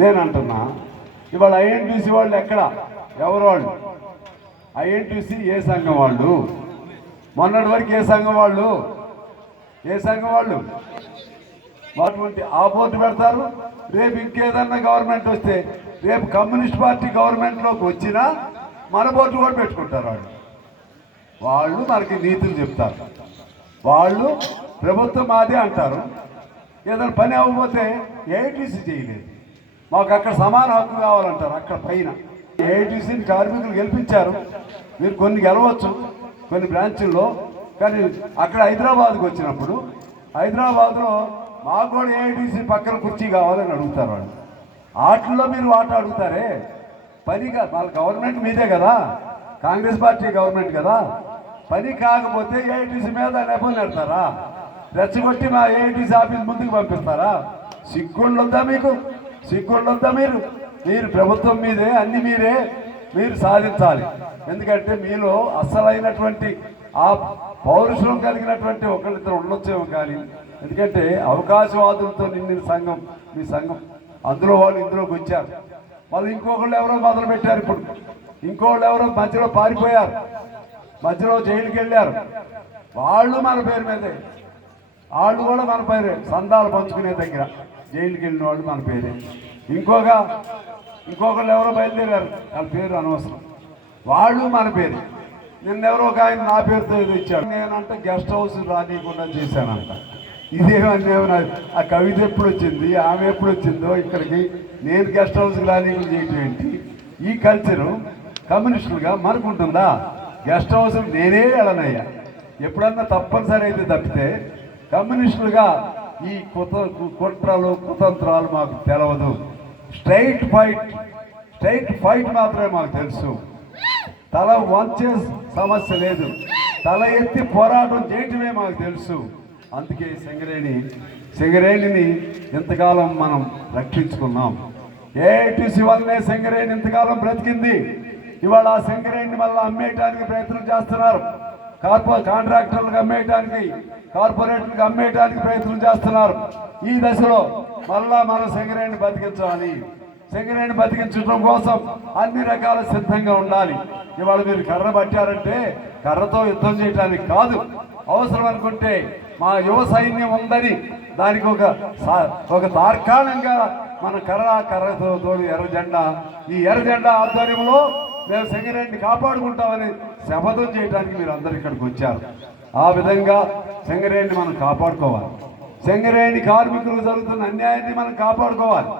నేను అంటున్నా ఇవాళ ఐఎన్టీసీ వాళ్ళు ఎక్కడ ఎవరు వాళ్ళు? ఐఎన్టీసీ ఏ సంఘం వాళ్ళు? మొన్నటి వరకు ఏ సంఘం వాళ్ళు? అటువంటి ఆపోర్ట్ పెడతారు. రేపు ఇంకేదన్నా గవర్నమెంట్ వస్తే, రేపు కమ్యూనిస్ట్ పార్టీ గవర్నమెంట్లోకి వచ్చినా మన బోర్డు కూడా పెట్టుకుంటారు. వాళ్ళు మనకి నీతులు చెప్తారు. వాళ్ళు ప్రభుత్వం మాదే అంటారు. ఏదైనా పని అవ్వకపోతే ఏఐటీసీ చేయలేదు, మాకు అక్కడ సమాన హక్కు కావాలంటారు. అక్కడ పైన ఏఐటీసీని కార్మికులు గెలిపించారు. మీరు కొన్ని గెలవచ్చు కొన్ని బ్రాంచుల్లో, కానీ అక్కడ హైదరాబాద్కి వచ్చినప్పుడు హైదరాబాద్లో మాకు కూడా ఏఐటీసీ పక్కన కుర్చీ కావాలని అడుగుతారు వాళ్ళు. వాటిల్లో మీరు వాటా అడుగుతారే, పని కాదు. వాళ్ళ గవర్నమెంట్ మీదే కదా, కాంగ్రెస్ పార్టీ గవర్నమెంట్ కదా. పని కాకపోతే ఏఐటీసీ మీద నెపం పెడతారా? రెచ్చగొట్టి మా ఏఐటీసీ ఆఫీస్ ముందుకు పంపిస్తారా? సిగ్గుండొద్దా మీకు? సిగ్గుండొద్దా? మీరు ప్రభుత్వం మీదే, అన్ని మీరు సాధించాలి. ఎందుకంటే మీలో అసలైనటువంటి ఆ పౌరుషం కలిగినటువంటి ఒకళ్ళిద్దరు ఉండొచ్చేమో, కానీ ఎందుకంటే అవకాశవాదులతో నిండిన సంఘం మీ సంఘం. అందులో వాళ్ళు ఇందులోకి వచ్చారు. వాళ్ళు ఇంకొకళ్ళు ఎవరో మొదలు పెట్టారు. ఇప్పుడు ఇంకోళ్ళు ఎవరో మధ్యలో పారిపోయారు, మధ్యలో జైలుకి వెళ్ళారు. వాళ్ళు మన పేరు మీదే, వాళ్ళు కూడా మన పేరే. సందాలు పంచుకునే దగ్గర జైలుకి వెళ్ళిన వాళ్ళు మన పేరే. ఇంకొకళ్ళు ఎవరో బయలుదేరారు, వాళ్ళ పేరు అనవసరం, వాళ్ళు మన పేరు. నిన్నెవరో ఒక ఆయన నా పేరుతో ఇది ఇచ్చాడు. నేనంటే గెస్ట్ హౌస్ రానియకుండా చేశానంట. ఇదేమన్నా ఆ కవిత ఎప్పుడు వచ్చింది, ఆమె ఎప్పుడు వచ్చిందో ఇక్కడికి? నేను గెస్ట్ హౌస్ రానియకుండా చేయటం ఏంటి? ఈ కల్చరు కమ్యూనిస్టులుగా మనకుంటుందా? గెస్ట్ హౌస్ నేనే వెళ్ళనయ్యా. ఎప్పుడన్నా తప్పనిసరి అయితే తప్పితే కమ్యూనిస్టులుగా ఈ కుట్రలు కుతంత్రాలు మాకు తెలవదు. స్ట్రైట్ ఫైట్ మాత్రమే మాకు తెలుసు. తల వంచే సమస్య లేదు, తల ఎత్తి పోరాటం చేయటమే మాకు తెలుసు. అందుకే సింగరేణిని ఇంతకాలం మనం రక్షించుకున్నాం. ఏఐటీసీ వల్లనే సింగరేణి ఇంతకాలం బ్రతికింది. ఇవాళ ఆ సింగరేణిని మళ్ళీ అమ్మేయటానికి ప్రయత్నం చేస్తున్నారు. కాంట్రాక్టర్లకు అమ్మేయటానికి, కార్పొరేట్లకు అమ్మేయటానికి ప్రయత్నం చేస్తున్నారు. ఈ దశలో మళ్ళా మనం సింగరేణిని బతికించాలి. సింగరేణిని బతికించడం కోసం అన్ని రకాల సిద్ధంగా ఉండాలి. ఇవాళ మీరు కర్ర పట్టారంటే కర్రతో యుద్ధం చేయడానికి కాదు. అవసరం అనుకుంటే మా యువ సైన్యం ఉందని దానికి ఒక తార్కాణంగా మన కర్రతో తోడు ఎర్ర జెండా, ఈ ఎర్ర జెండా ఆధ్వర్యంలో మేము సింగరేణిని కాపాడుకుంటామని శపథం చేయడానికి మీరు అందరు ఇక్కడికి వచ్చారు. ఆ విధంగా సింగరేణిని మనం కాపాడుకోవాలి. సింగరేణి కార్మికులకు జరుగుతున్న అన్యాయాన్ని మనం కాపాడుకోవాలి.